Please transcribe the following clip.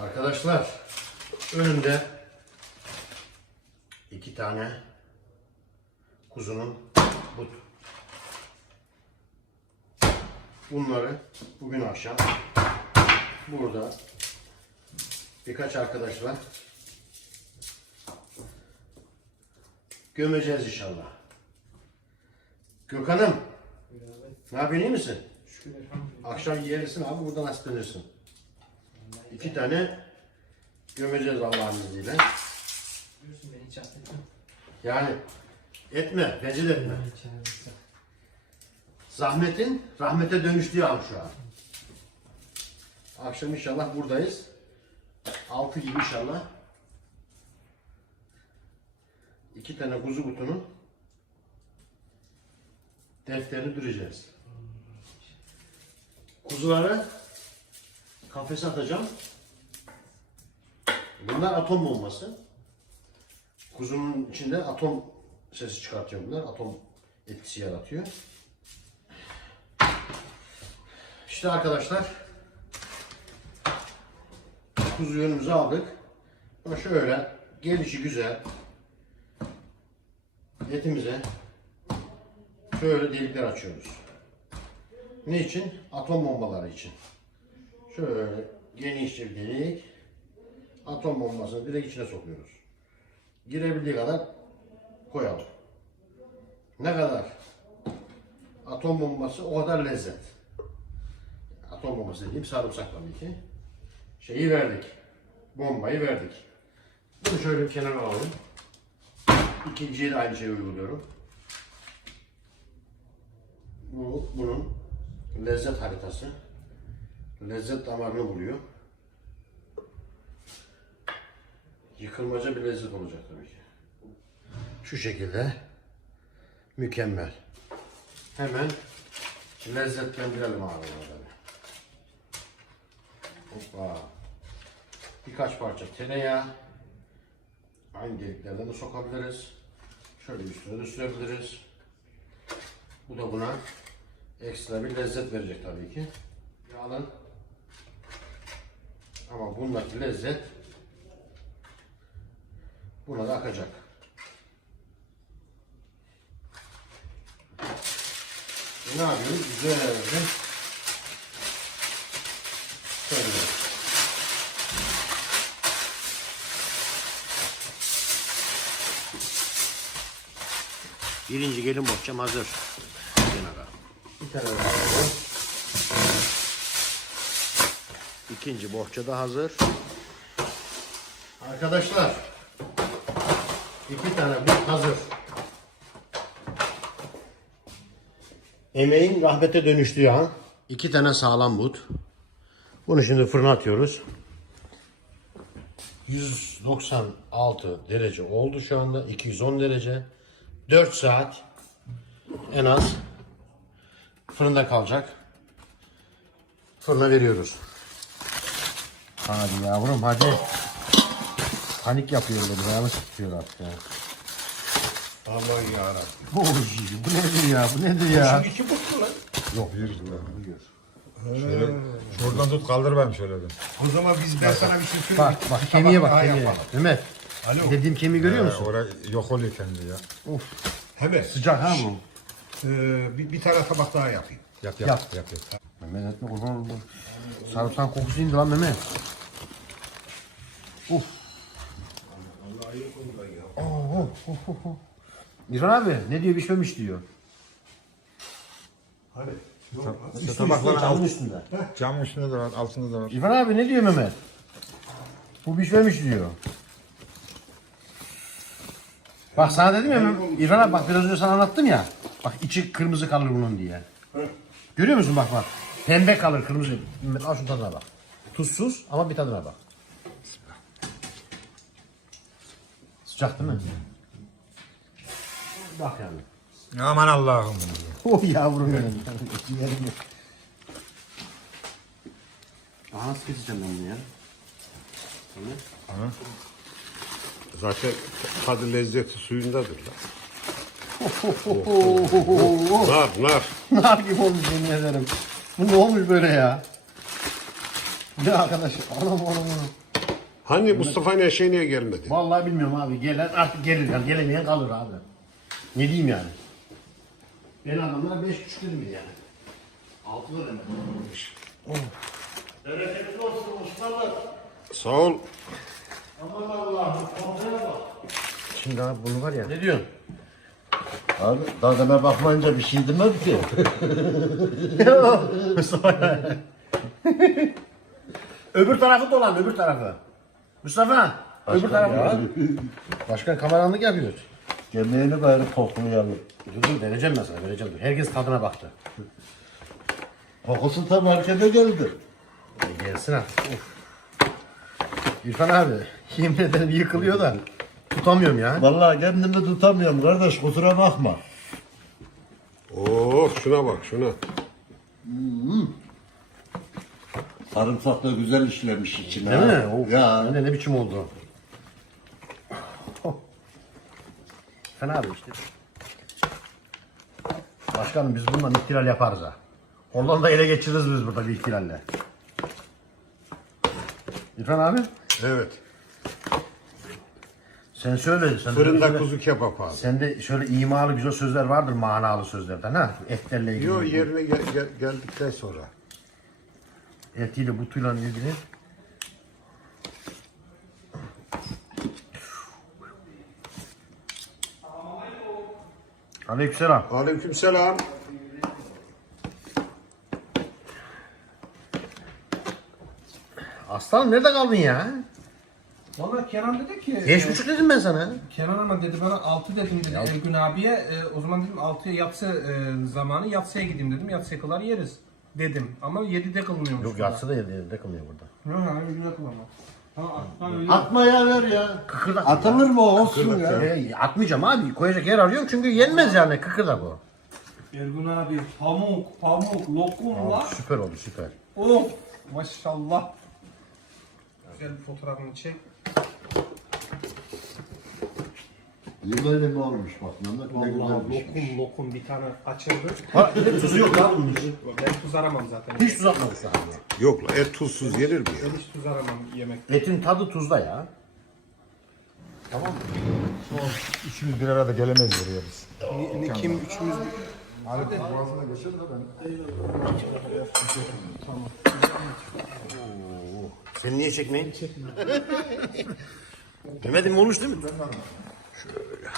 Arkadaşlar önümde iki tane kuzunun but. Bunları bugün akşam burada birkaç arkadaşla gömeceğiz inşallah. Gökhan'ım ne yapıyorsun iyi misin? Akşam yersin abi buradan aslanırsın. İki tane gömeceğiz Allah'ın izniyle. Biliyorsun beni hiç affetmem. Yani etme, rezil etme. Zahmetin rahmete dönüştüğü an şu an. Akşam inşallah buradayız. Altı gibi inşallah. İki tane kuzu butunu defterini düreceğiz. Kuzuları kafese atacağım. Bunlar atom bombası. Kuzunun içinde atom sesi çıkartıyor bunlar. Atom etkisi yaratıyor. İşte arkadaşlar kuzu yönümüzü aldık. Ama şöyle gelişi güzel etimize şöyle delikler açıyoruz. Ne için? Atom bombaları için. Şöyle genişçe bir delik atom bombasını direkt içine sokuyoruz. Girebildiği kadar koyalım. Ne kadar atom bombası o kadar lezzet. Atom bombası dediğim sarımsak tabii ki. Şeyi verdik. Bombayı verdik. Bunu şöyle kenara alalım. İkinciye de aynı şeyi uyguluyorum. Bu bunun lezzet haritası. Lezzet damarını buluyor. Yıkılmaca bir lezzet olacak tabii ki. Şu şekilde mükemmel. Hemen lezzetlendirelim abi bunları. Hoppa. Birkaç parça tereyağı. Aynı deliklerden de sokabiliriz. Şöyle üstüne de sürebiliriz. Bu da buna ekstra bir lezzet verecek tabii ki. Yağlı. Ama bundaki lezzet buna da akacak. E ne yapıyoruz? Güzelce sarıyoruz. Birinci gelin bohçam hazır. Bir tane daha alalım. İkinci bohça da hazır. Arkadaşlar iki tane but hazır. Emeğin rahmete dönüştüğü an iki tane sağlam but. Bunu şimdi fırına atıyoruz. 196 derece oldu şu anda. 210 derece. 4 saat en az fırında kalacak. Fırına veriyoruz. Hadi yavrum hadi. Panik yapıyorlar. Yanlış tutuyor artık ya. Aman yarabbim. Oy, bu nedir ya? Bu nedir ya? İki butlu lan. Yok bir lan. Şöyle, Şuradan tut kaldır ben şöyle bir. o zaman biz ben sana bir şey söyleyeyim. Bak bak Bir kemiğe bak daha kemiğe. yapalım. Mehmet. Alo. Dediğim kemiği görüyor musun? Oraya yok oluyor kendi ya. Hemen. Sıcak ha bu. Ee, bir, bir tane tabak daha yapayım. Yap Yap. yap yap. yap. Mehmet etme kurban olayım. Sarımsak kokusu indi lan Mehmet. Uf. Oh, oh, oh, oh, oh. İrfan abi ne diyor pişmemiş diyor. Hani? Yok, İşte Tabakların camın üstünde. camın üstünde de var, altında da var. İrfan abi ne diyor Mehmet? Bu pişmemiş diyor. Bak sana dedim ya Mehmet- İrfan abi bak biraz önce sana anlattım ya. Bak içi kırmızı kalır bunun diye. Görüyor musun bak bak. Pembe kalır kırmızı. Al şu tadına bak. Tuzsuz ama bir tadına bak. Sıcak değil mi? Bak yani. Aman Allah'ım. Oh yavrum benim. Ciğerim yok. Aha nasıl keseceğim ben bunu ya? Zaten tadı lezzeti suyundadır lan. Nar, nar. Nar gibi olmuş yemin ederim. Bu ne olmuş böyle ya? Ne arkadaş? Anam anam anam. Hani Mustafa ile şey niye gelmedi? Vallahi bilmiyorum abi. Gelen artık gelir. Yani gelemeyen kalır abi. Ne diyeyim yani? Ben adamlara beş buçuk dedim yani. Altı da demedim. Oh. Bereketli olsun ustalar. Sağ ol. Aman Allah'ım. Şimdi abi bunu var ya. Ne diyorsun? Abi tadına bakmayınca bir şey demem ki. Mustafa. öbür tarafı dolan, öbür tarafı. Mustafa, öbür tarafı. ya. Başkan kameranlık yapıyor. Yemeğini gayrı koklayalım. Dur dur vereceğim ben sana, vereceğim. Dur. Herkes tadına baktı. Kokusu tam markete geldi. E, gelsin artık. Of. İrfan abi, yemin ederim yıkılıyor da tutamıyorum ya. Vallahi kendimi tutamıyorum kardeş kusura bakma. Oo şuna bak şuna. Sarımsak da güzel işlemiş içine. Değil ha. mi? Of, Ya. Ne, ne biçim oldu? Fena abi işte. Başkanım biz bundan ihtilal yaparız ha. Hollanda ele geçiririz biz burada bir ihtilalle. İrfan abi Evet. Sen söyle. Sen Fırında söyle. kuzu kebap abi. Sende şöyle imalı güzel sözler vardır manalı sözlerden ha. Etlerle ilgili. Yo yerine gel- gel- geldikten sonra. Etiyle butuyla ilgili. Aleykümselam. Aleykümselam. Aslanım nerede kaldın ya? Valla Kenan dedi ki... Beş e, buçuk dedim ben sana. Kenan ama dedi bana 6 dedim dedi Ergün abiye. E, o zaman dedim 6'ya yatsı e, zamanı yatsıya gideyim dedim. Yatsıya kılar yeriz dedim. Ama 7'de kılınıyormuş. Yok yatsı da yedi, yedi kılmıyor burada. Yok hayır 7'de kılama. Ha, ha, öyle. Atma ya ver ya. Kıkırdak. Atılır mı o olsun ya. Ee, atmayacağım abi. Koyacak yer arıyorum çünkü yenmez yani kıkırdak o. Ergün abi pamuk pamuk lokumla. Süper oldu süper. Of maşallah. Güzel bir fotoğrafını çek. Yemeğine mi olmuş bak Mehmet ne Vallahi güzel lokum lokum bir tane açıldı. Ha, tuzu yok abi bunun. Ben tuz aramam zaten. Hiç tuz atmamış abi. Yok la et tuzsuz yenir mi ya? Ben hiç tuz aramam yemek. Etin tadı tuzda ya. Üçümüz bir arada gelemeyiz buraya biz. Ni- Kim üçümüz Sen niye çekmeyin? Demedim mi olmuş değil mi? Şöyle.